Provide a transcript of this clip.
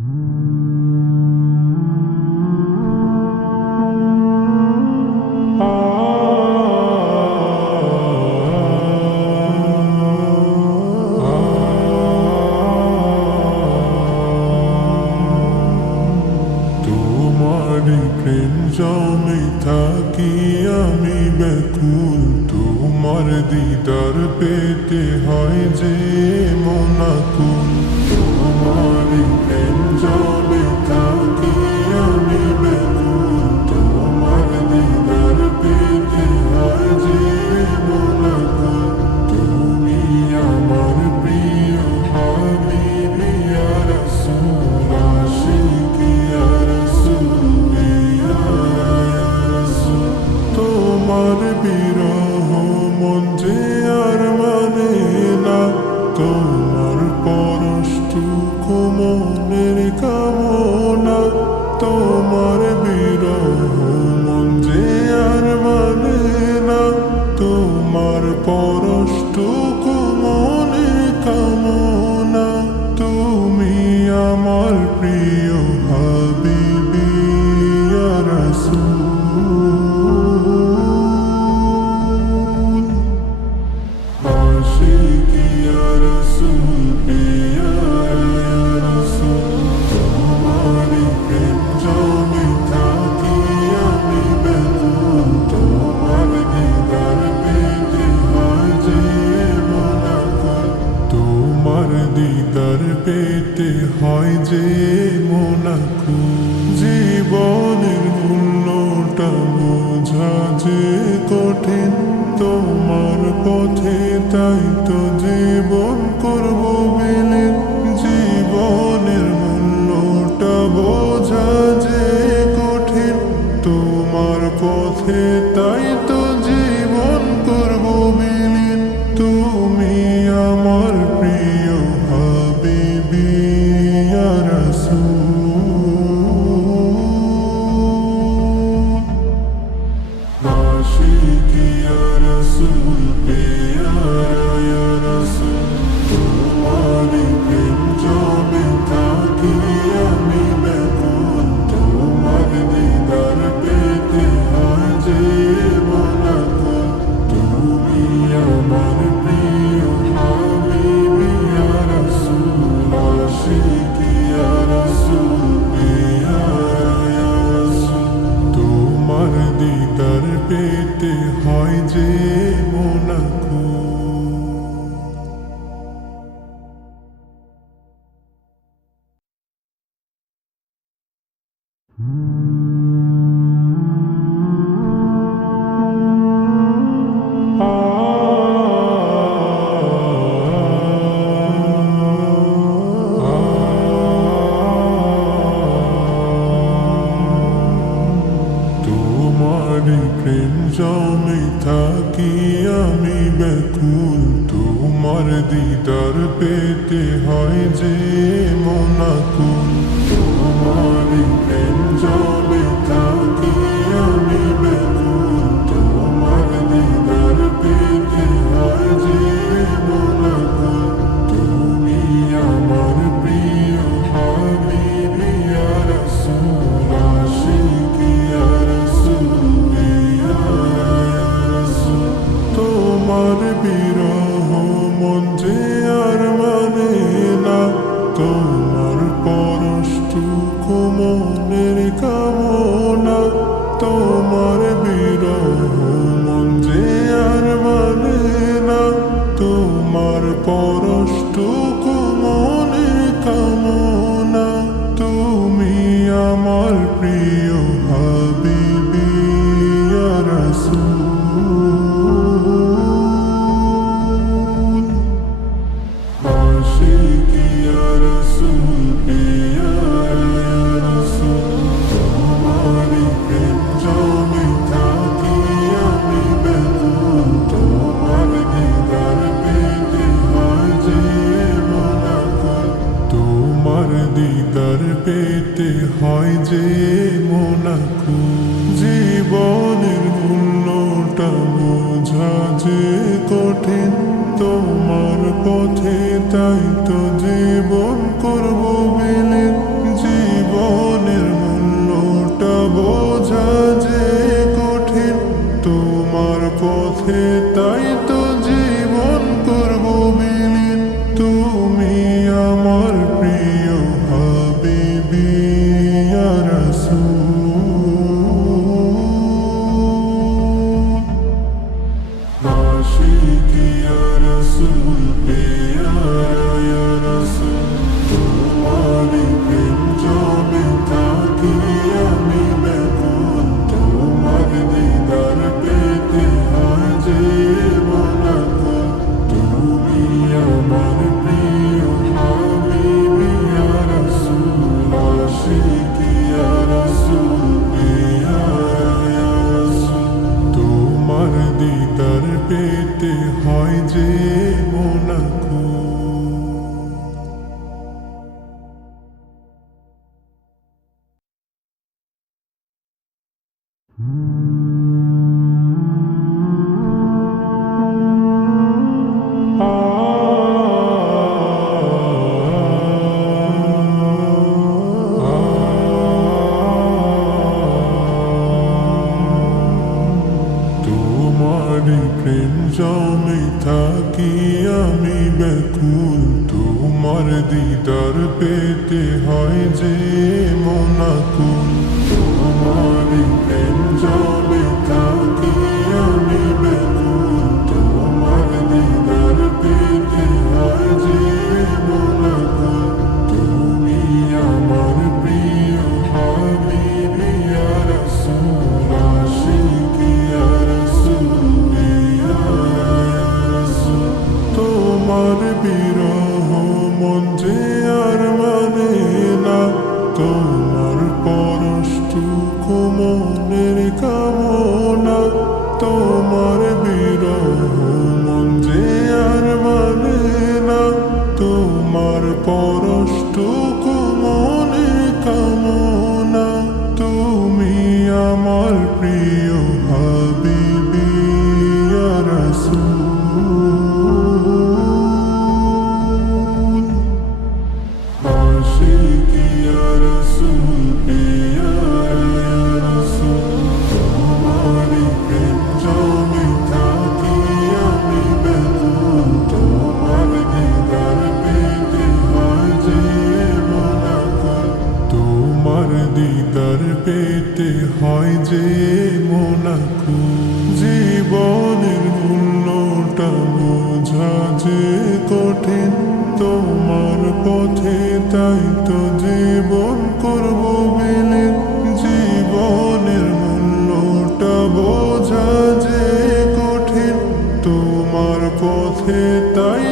তোমারি প্রেম জমে থাকি আমি ব্যাকুল, তোমার দিদার পেতে হয় যে মনাকুল। তোমারি প্রেম জমে থাকি আমি ব্যাকুল, তোমার দিদার পেতে হয় যে মনাকুল। তুমি আমার প্রিয় হাবিবি ইয়া রাসূল, আশিকি ইয়া রাসূল, ইয়া রাসূল। তোমার বিরহ মন যে আর মানে না, তোমার পরশটুকু মনের কামনা। তোমার বিরহ মন যে আর মানে না, তোমার পরশটুকু মনের কামনা। তুমি আমার প্রিয় হাবিবি ইয়া রাসূল, আশিকি ইয়া রাসূল, ইয়া রাসূল। তোমারি প্রেম জমে থাকি আমি ব্যাকুল, তোমার দিদার পেতে হয় যে মনাকুল। তোমার দিদার পেতে হয় যে মনাকুল। জীবনের মূল্যটা বোঝা যে কঠিন, তোমার পথে তাই তো জীবন করব বিলীন। জীবনের মূল্যটা বোঝা যে কঠিন, তোমার পথে তাই তো জীবন করব বিলীন। তুমি আমার প্রিয় হাবিবি ইয়া রাসূল, আশিকি ইয়া রাসূল, ইয়া রাসূল। তোমারি প্রেম জমে থাকি আমি ব্যাকুল, তোমার দিদার পেতে হয় যে মনাকুল। তুমি আমার প্রিয় হাবিবি ইয়া রাসূল, আশিকি ইয়া রাসূল, ইয়া রাসূল। তোমার দিদার পেতে হয় যে মনাকুল। তোমারি প্রেম জমে থাকি আমি ব্যাকুল, তোমার দিদার পেতে হয় যে মনাকুল। তোমারি প্রেম জমে থাকি আমি ব্যাকুল, তোমার দিদার পেতে হয় যে মনাকুল। তুমি আমার প্রিয় হাবিবি ইয়া রাসূল, আশিকি ইয়া রাসূল, ইয়া রাসূল। তোমার বিরহ মন যে আর মানে না, তোমার পরশটুকু মনের কামনা। তোমার বিরহ মন যে আর মানে না, তোমার পরশটুকু মনের কামনা। তুমি আমার প্রিয় হাবিবি ইয়া রাসূল, আশিকি ইয়া রাসূল, ইয়া রাসূল। তোমারি প্রেম জমে থাকি আমি ব্যাকুল, তোমার দিদার পেতে হয় যে মনাকুল। তোমার দিদার পেতে হয় যে মনাকুল। জীবনের মূল্যটা বোঝা যে কঠিন, তোমার পথে তাই তো জীবন করব বিলীন। পথে তাই তো জীবন করব বিলীন। তুমি আমার প্রিয় হাবিবি ইয়া রাসূল। আশিকি ইয়া রাসূল পেয়ারা ইয়া রাসূল, তোমারই প্রেম জমে থাকি আমি ব্যাকুল। তোমার দিদার পেতে হয় যে মোনাকুল। তুমি আমার প্রিয় হাবিবি ইয়া রাসূল। আশিকি ইয়া রাসূল পেয়ারা ইয়া রাসূল, তোমার দিদার পেতে হয় যে মোনাকুল। তোমারই প্রেম জমে থাকি আমি ব্যাকুল। তোমার দিদার পেতে হয় যে মোনাকুল। তোমারই প্রেম জমে থাকি আমি ব্যাকুল। তোমার দিদার পেতে হয় যে মোনাকুল। তুমি আমার প্রিয় হাবিবি ইয়া রাসূল। আশিকি ইয়া রাসূল পেয়ারা ইয়া রাসূল, তোমার বিরহ মন যে আর মানে না। তোমার পরশটুকু মনের কামনা। তোমার বিরহ মন যে আর মানে না। তোমার পরশটুকু মনের কামনা। তুমি আমার প্রিয় হাবিবি ইয়া রাসূল। আশিকি ইয়া রাসূল পেয়ারা ইয়া রাসূল, তোমারই প্রেম জমে থাকি আমি ব্যাকুল। তোমার দিদার পেতে হয় যে মোনাকুল। তোমার দিদার পেতে হয় যে মোনাকুল। জীবনের মূল্যটা বোঝা যে কঠিন। তোমার পথে তাই তো জীবন করব বিলীন। জীবনের মূল্যটা বোঝা যে কঠিন। তোমার পথে তাই